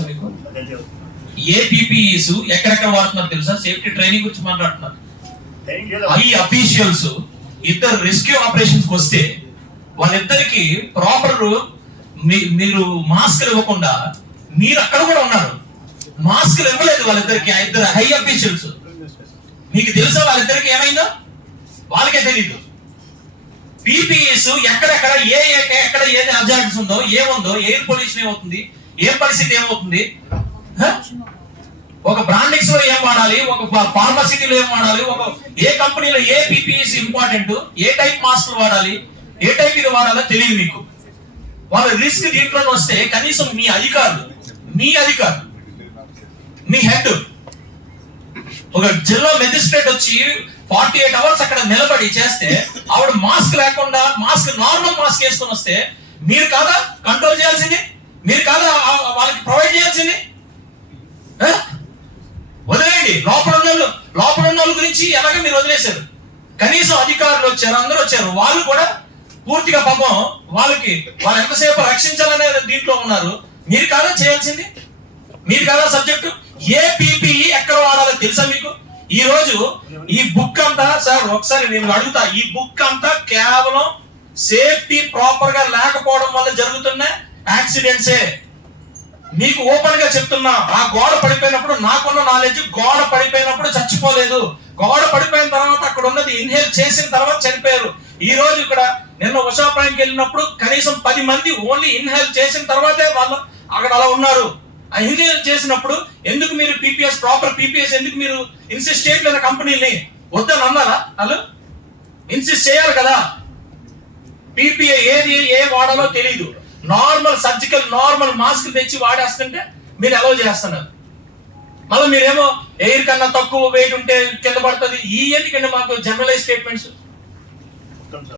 మీకు? ఏ పీపీఈస్ ఎక్కడెక్కడ వాడుతున్నారు తెలుసా? సేఫ్టీ ట్రైనింగ్ గురించి మాట్లాడుతున్నారు. ఈ అఫీషియల్స్ ఇద్దరు రెస్క్యూ ఆపరేషన్స్ వస్తే వాళ్ళిద్దరికి ప్రాపర్ మీరు మాస్కులు ఇవ్వకుండా మీరు అక్కడ కూడా ఉన్నారు. మాస్కులు ఇవ్వలేదు వాళ్ళిద్దరికి ఆ ఇద్దరు హై అఫీషియల్స్ మీకు తెలుసా వాళ్ళిద్దరికి ఏమైందో? వాళ్ళకే తెలీదు. పీపీఎస్ ఎక్కడెక్కడ ఏ ఏ- ఎక్కడ ఏది అజార్ట్స్ ఉందో ఏముందో ఎయిర్ పొల్యూషన్ ఏమవుతుంది? ఏ పరిస్థితి ఏమవుతుంది? ఒక బ్రాండింగ్స్లో ఏం వాడాలి? ఒక ఫార్మసిటీలో ఏం వాడాలి? ఒక ఏ కంపెనీలో ఏ పీపీఎస్ ఇంపార్టెంట్? ఏ టైప్ మాస్కులు వాడాలి? ఏ టైప్ ఇది వాడాలో తెలియదు మీకు. వాళ్ళ రిస్క్ దీంట్లో వస్తే కనీసం మీ అధికారులు మీ అధికారులు మీ హెడ్ ఒక జిల్లా మెజిస్ట్రేట్ వచ్చి ఫార్టీ ఎయిట్ అవర్స్ అక్కడ నిలబడి చేస్తే ఆవిడ మాస్క్ లేకుండా మాస్క్ నార్మల్ మాస్క్ వేసుకొని వస్తే మీరు కాదా? కంట్రోల్ చేయాల్సింది? మీరు కాదా వాళ్ళకి ప్రొవైడ్ చేయాల్సింది? వదిలేయండి. లోపల ఉన్న వాళ్ళు లోపల ఉన్న వాళ్ళ గురించి ఎలాగ మీరు వదిలేశారు. కనీసం అధికారులు వచ్చారు అందరూ వచ్చారు. వాళ్ళు కూడా పూర్తిగా పాపం వాళ్ళకి వాళ్ళు ఎంతసేపు రక్షించాలనే దీంట్లో ఉన్నారు. మీరు కాదా చేయాల్సింది? మీరు కదా సబ్జెక్టు ఏ పీపీఈ ఎక్కడ వాడాలో తెలుసా మీకు? ఈ రోజు ఈ బుక్ అంతా సార్ ఒకసారి నేను అడుగుతా. ఈ బుక్ అంతా కేవలం సేఫ్టీ ప్రాపర్గా లేకపోవడం వల్ల జరుగుతున్న యాక్సిడెంట్సే. మీకు ఓపెన్గా చెప్తున్నా ఆ గోడ పడిపోయినప్పుడు నాకున్న నాలెడ్జ్ గోడ పడిపోయినప్పుడు చచ్చిపోలేదు. గోడ పడిపోయిన తర్వాత అక్కడ ఉన్నది ఇన్హేల్ చేసిన తర్వాత చనిపోయారు. ఈ రోజు ఇక్కడ నిన్న ఉషాపాయంకి వెళ్ళినప్పుడు కనీసం పది మంది ఓన్లీ ఇన్హేల్ చేసిన తర్వాతే వాళ్ళు అక్కడ అలా ఉన్నారు. ఆ ఇన్హేల్ చేసినప్పుడు ఎందుకు మీరు పీపీఎస్ ప్రాపర్ పీపీఎస్ ఎందుకు మీరు ఇన్సిస్ట్ చేయట్లేదు కంపెనీని వద్దని అన్నారా? వాళ్ళు ఇన్సిస్ట్ చేయాలి కదా. పీపీఏ ఏది ఏ వాడాలో తెలియదు నార్మల్ సర్జికల్ నార్మల్ మాస్క్ తెచ్చి వాడేస్తుంటే మీరు అలౌ చేస్తున్నారు. మళ్ళీ మీరేమో ఎయిర్ కన్నా తక్కువ వెయిట్ ఉంటే కింద పడుతుంది. ఈ ఎందుకండి మాకు జనరలైజ్ స్టేట్మెంట్స్